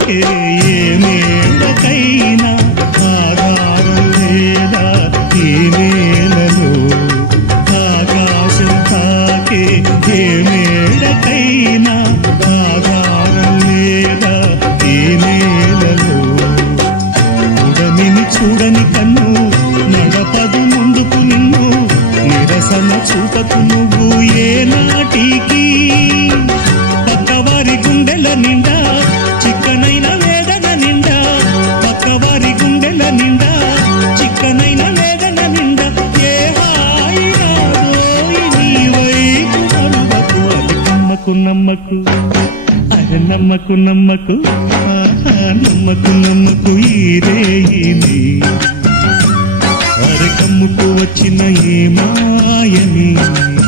తాకే ఏ మేడకైనా ఆధారం లేదా ఈ నేలలో ఆకాశం తాకే ఏ మేడకైనా ఆధారం లేదా ఈ నేలలో ఉడమిని చూడని కన్ను నడపదు ముందుకు నిన్ను నిరసన చూపకు నువ్వు ఏనాటికి పక్కవారి గుండెల నిండా చిక్కనైన వేదన నిండా పక్కవారి గుండెల నిండా చిక్కనైన వేదన నిండా ఏ హాయి నాదోయి నీ వైపు అరువకు అది నమ్మకు నమ్మకు అరే నమ్మకు నమ్మకు నమ్మకు నమ్మకు ఈ రేయిని అరే కమ్ముకు వచ్చిన ఏ మాయని